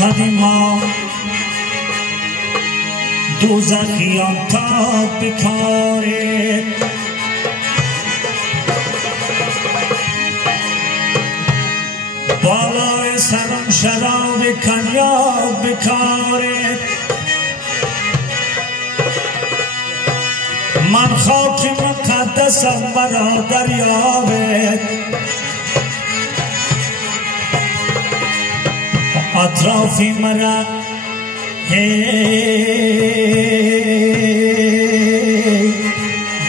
قدیما دوزخیان تا بکاره بالای سرم شراب کنیاب بکاره من خاک مقدسم مرا دریابه اطرافی مرا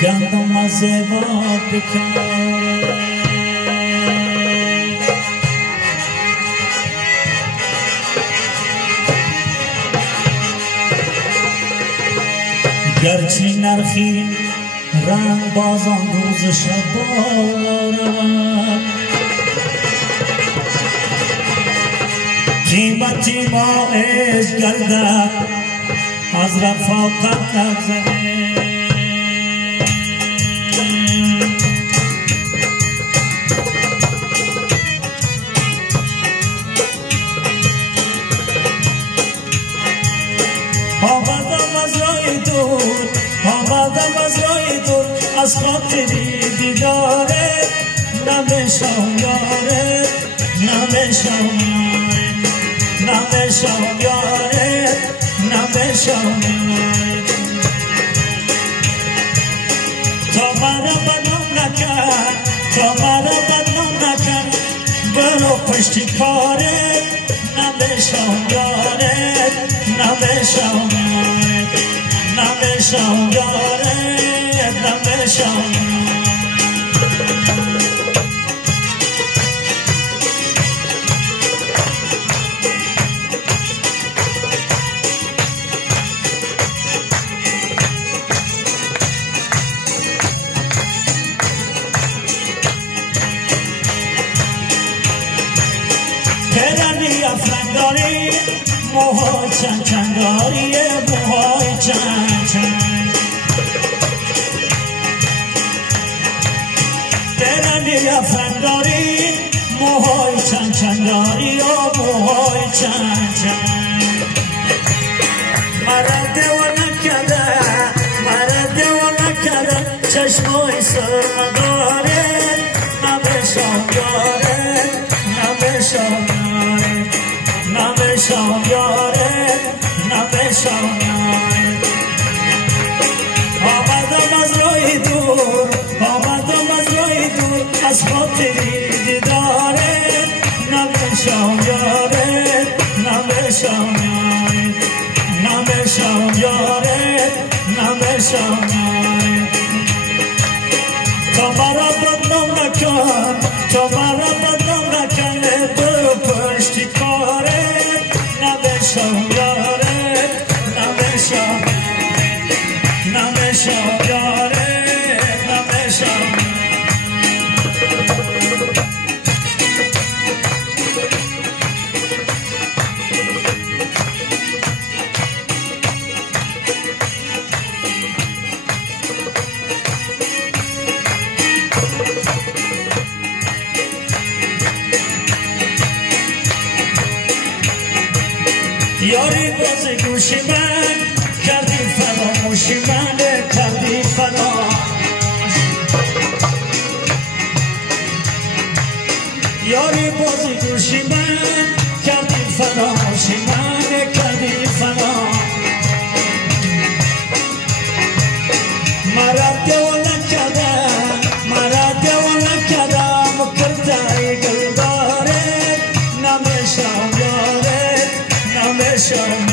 گندم زیبا بکاره گرچه نرخی رنگ بازان روز شب روان قیمتی باعث گردد از رفاقت نگذره آمدم از راه دور آمدم از راه دور از خاطری دیداره نمیشم یاره نمیشم یاره نمیشم یاره نمیشم یاره تا مرا بدنام نکرد تا مرا بدنام نکرد برو پشتی کاره نمیشم یاره نمیشم یاره نمیشم یاره نمیشم پدری افرنداری موهای چند چنداری موهای چند چند پدری افرنداری موهای چند چنداری موهای چند چند مرا دیوانه کرده مرا دیوانه کرده چشمای سرمداره نمیشم یاره نمیشم نمیشم یاره نمیشم یاره آمدم از راه دور آمدم از راه دور از خاطری دیداره نمیشم یاره نمیشم یاره نمیشم یاره نمیشم یاره تا مرا بدنام نکن تا مرا بدنام نکن برو پشتی کاره نمیشم یاره نمیشم نمیشم یاره نمیشم یاری باز گوشی من کردی فراموشی من کردی فراموش یاری باز گوشی من کردی فراموشی من کردی فراموش مرا دیوانه کردم مرا دیوانه کردم کردی گلداره نمیشم یاره نمیشم